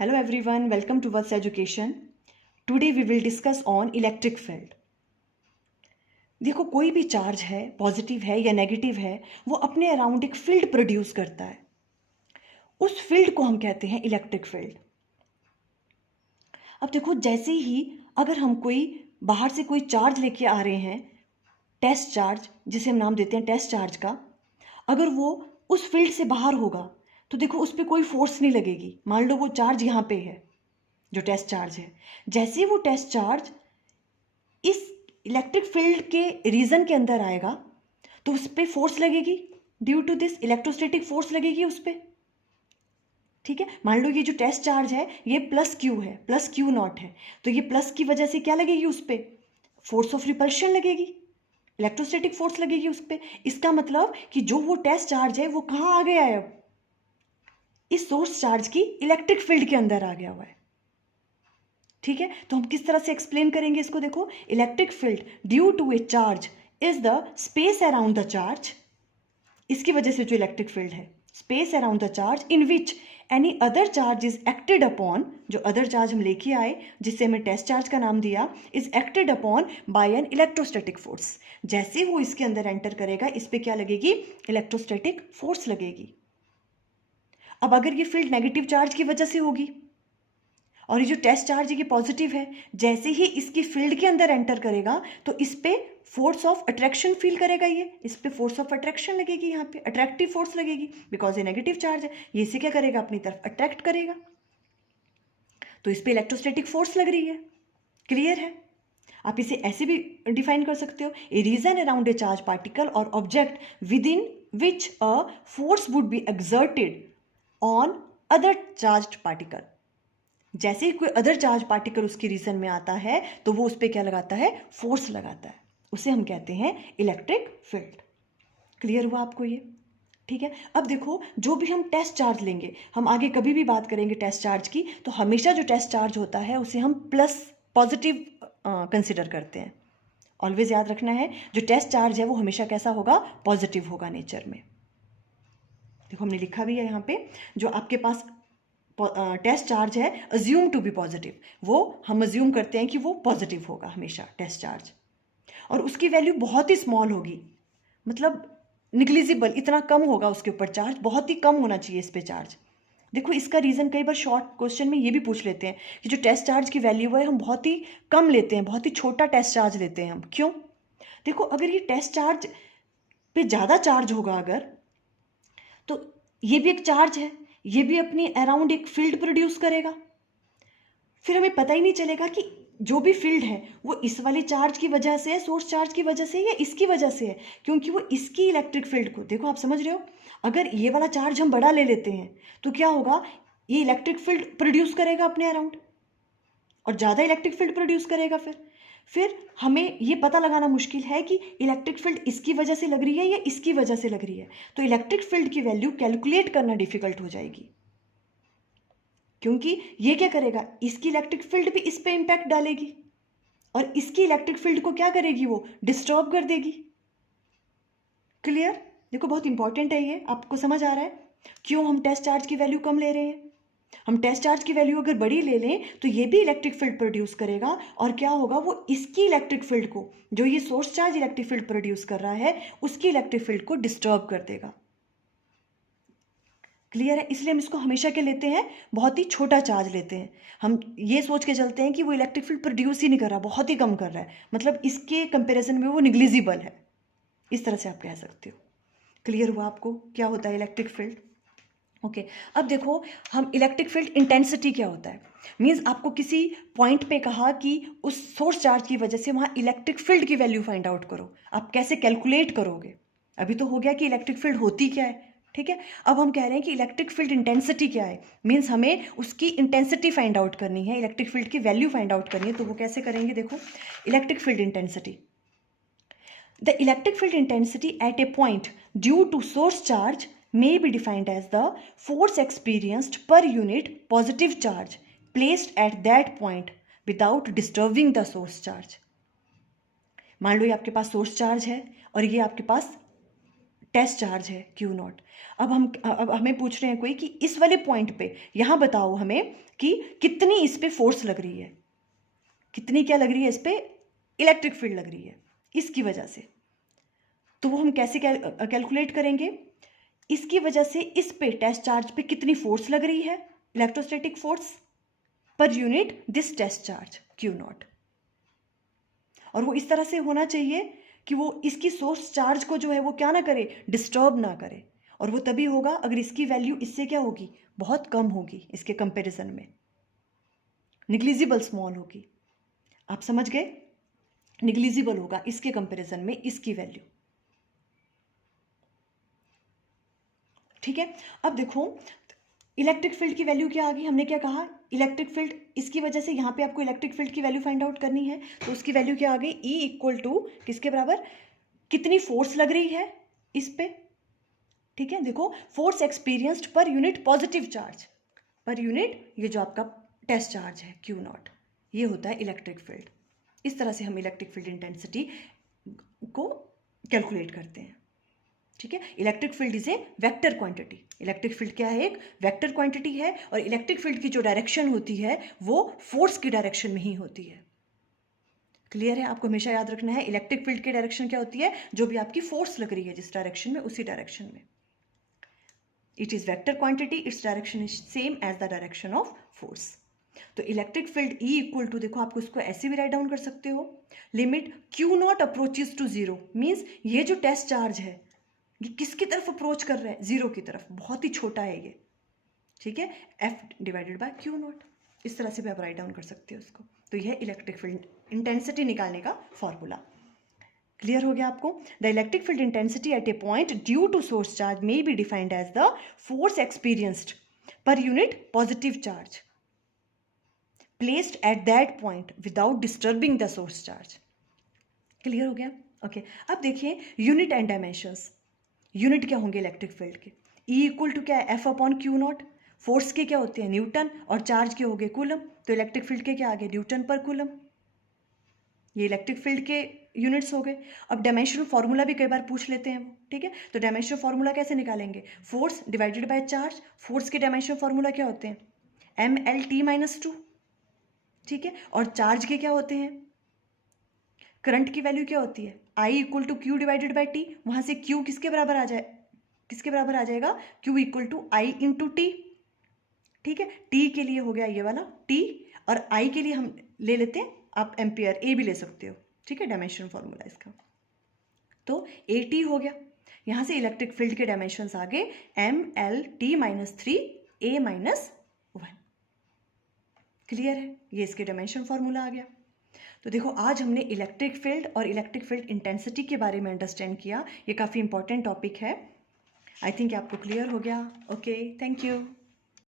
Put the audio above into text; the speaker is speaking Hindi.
Hello everyone, welcome to What's Education. Today we will discuss on electric field. देखो कोई भी चार्ज है, पॉजिटिव है या नेगेटिव है, वो अपने अराउंड एक फील्ड प्रोड्यूस करता है. उस फील्ड को हम कहते हैं इलेक्ट्रिक फील्ड. अब देखो जैसे ही अगर हम कोई बाहर से कोई चार्ज लेके आ रहे हैं, टेस्ट चार्ज जिसे हम नाम देते हैं टेस्ट चार्ज का, अगर वो उस फील्ड से बाहर होगा तो देखो उस पर कोई फोर्स नहीं लगेगी. मान लो वो चार्ज यहाँ पे है, जो टेस्ट चार्ज है. जैसे वो टेस्ट चार्ज इस इलेक्ट्रिक फील्ड के रीजन के अंदर आएगा तो उस पर फोर्स लगेगी. Due to this electrostatic force लगेगी उस पर. ठीक है, मान लो ये जो टेस्ट चार्ज है ये प्लस क्यू है, प्लस क्यू नॉट है, तो ये प्लस की वजह से क्या लगेगी उस पर? फोर्स ऑफ रिपल्शन लगेगी, इलेक्ट्रोस्टैटिक फोर्स लगेगी उस पर. इसका मतलब कि जो वो टेस्ट चार्ज है वो कहाँ आ गया है? अब इस सोर्स चार्ज की इलेक्ट्रिक फील्ड के अंदर आ गया हुआ है. ठीक है, तो हम किस तरह से एक्सप्लेन करेंगे इसको? देखो, electric field due to a charge is the space around the charge. इसकी वजह से जो इलेक्ट्रिक फील्ड है, space around the charge in which any other charge is acted upon. जो अदर चार्ज हम लेके आए जिससे हमें टेस्ट चार्ज का नाम दिया, is acted upon by an electrostatic force. जैसे वो इसके अंदर एंटर करेगा इस पे क्या लगेगी? इलेक्ट्रोस्टैटिक फोर्स लगेगी. अब अगर ये फील्ड नेगेटिव चार्ज की वजह से होगी और ये जो टेस्ट चार्ज है ये पॉजिटिव है, जैसे ही इसकी फील्ड के अंदर एंटर करेगा तो इस पे फोर्स ऑफ अट्रैक्शन फील करेगा. ये इस पे फोर्स ऑफ अट्रैक्शन लगेगी, यहाँ पे अट्रैक्टिव फोर्स लगेगी, बिकॉज ये नेगेटिव चार्ज है. ये इसे क्या करेगा? अपनी तरफ अट्रैक्ट करेगा. तो इस पे इलेक्ट्रोस्टैटिक फोर्स लग रही है. क्लियर है? आप इसे ऐसे भी डिफाइन कर सकते हो, a region around a charge particle और object within which a force would be exerted on other charged particle. जैसे ही कोई अदर चार्ज पार्टिकल उसकी रीजन में आता है तो वो उस पर क्या लगाता है? फोर्स लगाता है. उसे हम कहते हैं इलेक्ट्रिक फील्ड. क्लियर हुआ आपको ये? ठीक है, अब देखो जो भी हम टेस्ट चार्ज लेंगे, हम आगे कभी भी बात करेंगे टेस्ट चार्ज की, तो हमेशा जो टेस्ट चार्ज होता है उसे हम प्लस पॉजिटिव कंसिडर करते हैं. ऑलवेज याद रखना है, जो टेस्ट चार्ज है वो हमेशा कैसा होगा? पॉजिटिव होगा नेचर में. देखो हमने लिखा भी है यहाँ पे, जो आपके पास टेस्ट चार्ज है अज्यूम टू बी पॉजिटिव, वो हम अज्यूम करते हैं कि वो पॉजिटिव होगा हमेशा टेस्ट चार्ज, और उसकी वैल्यू बहुत ही स्मॉल होगी, मतलब निग्लिजिबल, इतना कम होगा उसके ऊपर चार्ज, बहुत ही कम होना चाहिए इस पे चार्ज. देखो इसका रीज़न कई बार शॉर्ट क्वेश्चन में ये भी पूछ लेते हैं कि जो टेस्ट चार्ज की वैल्यू है हम बहुत ही कम लेते हैं, बहुत ही छोटा टेस्ट चार्ज लेते हैं हम. क्यों? देखो अगर ये टेस्ट चार्ज पे ज़्यादा चार्ज होगा अगर, तो ये भी एक चार्ज है, ये भी अपनी अराउंड एक फील्ड प्रोड्यूस करेगा. फिर हमें पता ही नहीं चलेगा कि जो भी फील्ड है वो इस वाले चार्ज की वजह से है, सोर्स चार्ज की वजह से, या इसकी वजह से है, क्योंकि वो इसकी इलेक्ट्रिक फील्ड को, देखो आप समझ रहे हो, अगर ये वाला चार्ज हम बड़ा ले लेते हैं तो क्या होगा? ये इलेक्ट्रिक फील्ड प्रोड्यूस करेगा अपने अराउंड और ज़्यादा इलेक्ट्रिक फील्ड प्रोड्यूस करेगा. फिर हमें ये पता लगाना मुश्किल है कि इलेक्ट्रिक फील्ड इसकी वजह से लग रही है या इसकी वजह से लग रही है. तो इलेक्ट्रिक फील्ड की वैल्यू कैलकुलेट करना डिफिकल्ट हो जाएगी, क्योंकि ये क्या करेगा? इसकी इलेक्ट्रिक फील्ड भी इस पे इंपैक्ट डालेगी और इसकी इलेक्ट्रिक फील्ड को क्या करेगी? वो डिस्टर्ब कर देगी. क्लियर? देखो बहुत इंपॉर्टेंट है ये, आपको समझ आ रहा है क्यों हम टेस्ट चार्ज की वैल्यू कम ले रहे हैं? हम टेस्ट चार्ज की वैल्यू अगर बड़ी ले लें तो ये भी इलेक्ट्रिक फील्ड प्रोड्यूस करेगा, और क्या होगा? वो इसकी इलेक्ट्रिक फील्ड को, जो ये source charge electric field produce कर रहा है, उसकी इलेक्ट्रिक फील्ड को डिस्टर्ब कर देगा. क्लियर है? इसलिए हम इसको हमेशा क्या लेते हैं? बहुत ही छोटा चार्ज लेते हैं. हम ये सोच के चलते हैं कि वो इलेक्ट्रिक फील्ड प्रोड्यूस ही नहीं कर रहा, बहुत ही कम कर रहा है, मतलब इसके कंपैरिजन में वो निग्लिजिबल है. इस तरह से आप कह सकते हो. क्लियर हुआ आपको क्या होता है इलेक्ट्रिक फील्ड? ओके, अब देखो हम इलेक्ट्रिक फील्ड इंटेंसिटी क्या होता है. मीन्स आपको किसी पॉइंट पे कहा कि उस सोर्स चार्ज की वजह से वहाँ इलेक्ट्रिक फील्ड की वैल्यू फाइंड आउट करो. आप कैसे कैलकुलेट करोगे? अभी तो हो गया कि इलेक्ट्रिक फील्ड होती क्या है. ठीक है, अब हम कह रहे हैं कि इलेक्ट्रिक फील्ड इंटेंसिटी क्या है. मीन्स हमें उसकी इंटेंसिटी फाइंड आउट करनी है, इलेक्ट्रिक फील्ड की वैल्यू फाइंड आउट करनी है. तो वो कैसे करेंगे? देखो, electric field intensity, the electric field intensity at a point due to source charge may be defined as the force experienced per unit positive charge placed at that point without disturbing the source charge. मान लो ये आपके पास सोर्स चार्ज है और ये आपके पास टेस्ट चार्ज है क्यू नॉट। अब हमें पूछ रहे हैं कोई कि इस वाले पॉइंट पे यहाँ बताओ हमें कि कितनी इस पे फोर्स लग रही है, कितनी क्या लग रही है इस पे, इलेक्ट्रिक फील्ड लग रही है इसकी वजह से। तो वो हम कैसे कैलकुलेट करेंगे, इसकी वजह से इस पे टेस्ट चार्ज पे कितनी फोर्स लग रही है, electrostatic force per unit this test charge q naught. और वो इस तरह से होना चाहिए कि वो इसकी सोर्स चार्ज को जो है वो क्या ना करे, डिस्टर्ब ना करे। और वो तभी होगा अगर इसकी वैल्यू इससे क्या होगी, बहुत कम होगी, इसके कंपैरिजन में निग्लिजिबल स्मॉल होगी। आप समझ गए, निग्लिजिबल होगा इसके कंपैरिजन में इसकी वैल्यू। ठीक है, अब देखो इलेक्ट्रिक फील्ड की वैल्यू क्या आ गई, हमने क्या कहा, इलेक्ट्रिक फील्ड, इसकी वजह से यहाँ पे आपको इलेक्ट्रिक फील्ड की वैल्यू फाइंड आउट करनी है। तो उसकी वैल्यू क्या आ गई, E इक्वल टू किसके बराबर, कितनी फोर्स लग रही है इस पे। ठीक है, देखो force experienced per unit positive charge, per unit ये जो आपका टेस्ट चार्ज है क्यू नॉट, ये होता है इलेक्ट्रिक फील्ड। इस तरह से हम इलेक्ट्रिक फील्ड इंटेंसिटी को कैलकुलेट करते हैं। ठीक है, electric field is a vector quantity. Electric field क्या है, एक वेक्टर क्वांटिटी है। और इलेक्ट्रिक फील्ड की जो डायरेक्शन होती है वो फोर्स की डायरेक्शन में ही होती है। क्लियर है, आपको हमेशा याद रखना है इलेक्ट्रिक फील्ड की डायरेक्शन क्या होती है, जो भी आपकी फोर्स लग रही है जिस डायरेक्शन में, उसी डायरेक्शन में। It is vector quantity, its direction is same as the direction of force. तो electric field E equal to, देखो आपको इसको ऐसे भी राइट डाउन कर सकते हो, limit q naught approaches to zero, means ये जो टेस्ट चार्ज है ये किसकी तरफ अप्रोच कर रहा है, जीरो की तरफ, बहुत ही छोटा है ये। ठीक है, F divided by Q not, इस तरह से भी आप राइट डाउन कर सकते हो उसको। तो यह इलेक्ट्रिक फील्ड इंटेंसिटी निकालने का फॉर्मूला। क्लियर हो गया आपको। The electric field intensity at a point due to source charge may be defined as the force experienced per unit positive charge placed at that point without disturbing the source charge. Clear हो गया, ओके। अब देखिए यूनिट एंड डायमेंशंस। यूनिट क्या होंगे इलेक्ट्रिक फील्ड के, E इक्वल टू क्या है, F upon Q not. Force के क्या होते हैं, न्यूटन, और चार्ज के हो गए कूलम। तो इलेक्ट्रिक फील्ड के क्या आ गए, न्यूटन पर कूलम। ये इलेक्ट्रिक फील्ड के यूनिट्स हो गए। अब डायमेंशनल फार्मूला भी कई बार पूछ लेते हैं वो, ठीक है। तो डायमेंशनल फार्मूला कैसे निकालेंगे, force divided by charge. Force के डायमेंशनल फार्मूला क्या होते हैं, mL/t-2, ठीक है। और चार्ज के क्या होते हैं, करंट की वैल्यू क्या होती है, I equal to q divided by t. वहां से Q किसके बराबर आ जाए, किसके बराबर आ जाएगा, Q equal to I into टी। ठीक है, T के लिए हो गया ये वाला T, और I के लिए हम ले लेते हैं, आप एम्पियर A भी ले सकते हो। ठीक है, डायमेंशन फॉर्मूला इसका। तो AT हो गया। यहां से इलेक्ट्रिक फील्ड के डायमेंशंस आ गए mL/t-3 A-1। क्लियर है, ये इसके डायमेंशन फॉर्मूला आ गया। तो देखो आज हमने इलेक्ट्रिक फील्ड और इलेक्ट्रिक फील्ड इंटेंसिटी के बारे में अंडरस्टैंड किया। ये काफ़ी इंपॉर्टेंट टॉपिक है। आई थिंक आपको क्लियर हो गया। Okay, thank you.